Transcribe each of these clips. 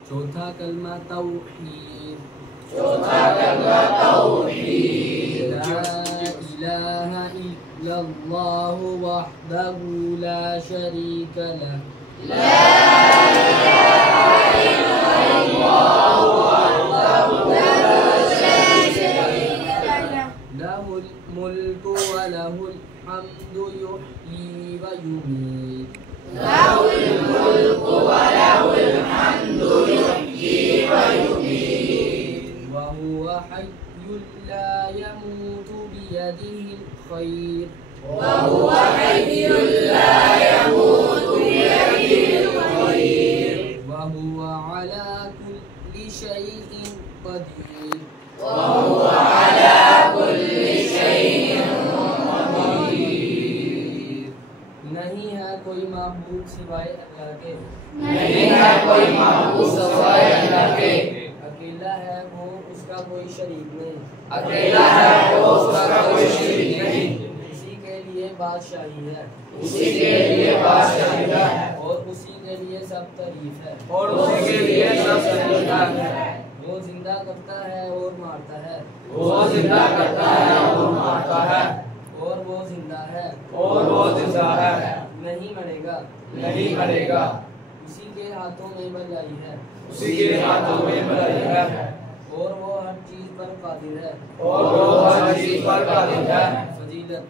چوتھا کلمہ توحید، چوتھا کلمہ توحید، لا الہ الا اللہ وحدہ لا شریک لہ، لا الہ الا اللہ وحدہ لا شریک لہ، لہ الملک ولہ الحمد یحیی ویمیت، لہ الملک ولہ الحمد یحیی ویمیت، وہو حی لا یموت بیدہ الخیر، وہو حی لا یموت بیدہ الخیر، وہو علی کل شیء قدیر، وہو علی کل شیء قدیر۔ نہیں ہے کوئی معبود سوائے اللہ کے، نہیں ہے کوئی معبود سوائے اللہ کے، اکیلا ہے وہ اس کا کوئی شریک نہیں، اکیلا ہے وہ اس کا کوئی شریک نہیں، اسی کے لیے بادشاہی ہے، اسی کے لیے بادشاہی ہے، اور اسی کے لیے سب تعریف ہے، اور اسی کے لیے سب تعریف ہے۔ وہ زندہ کرتا ہے اور مارتا ہے، وہ زندہ کرتا ہے اور مارتا ہے، اور وہ زندہ ہے، اور وہ زندہ ہے، نہیں مرے گا، نہیں مرے گا، اسی کے ہاتھوں میں بھلائی ہے، اسی کے ہاتھوں میں بھلائی ہے، اور وہ ہر چیز پر قادر ہے، اور وہ ہر چیز پر قادر ہے۔ فضیلت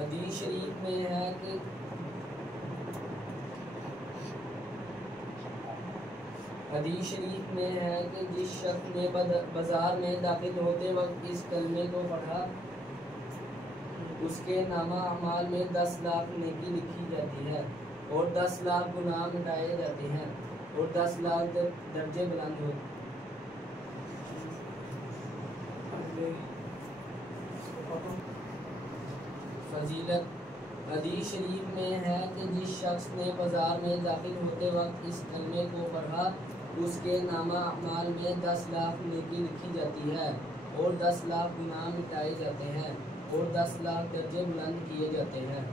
حدیث شریف میں ہے کہ جس شخص نے بازار میں داخل ہوتے وقت اس کلمے کو پڑھا اس کے نامہ اعمال میں 10 لاکھ نیکی لکھی جاتی ہے، اور 10 لاکھ گناہ مٹائے جاتے ہیں، اور 10 لاکھ درجے بلند ہوتے فضیلت حدیث شریف میں ہے کہ جس شخص نے بازار میں داخل ہوتے وقت اس کلمے کو پڑھا اس کے نامہ اعمال میں 10 لاکھ نیکی لکھی جاتی ہے، اور 10 لاکھ گناہ مٹائے جاتے ہیں، اور 10 لاکھ درجے بلند کیے جاتے ہیں۔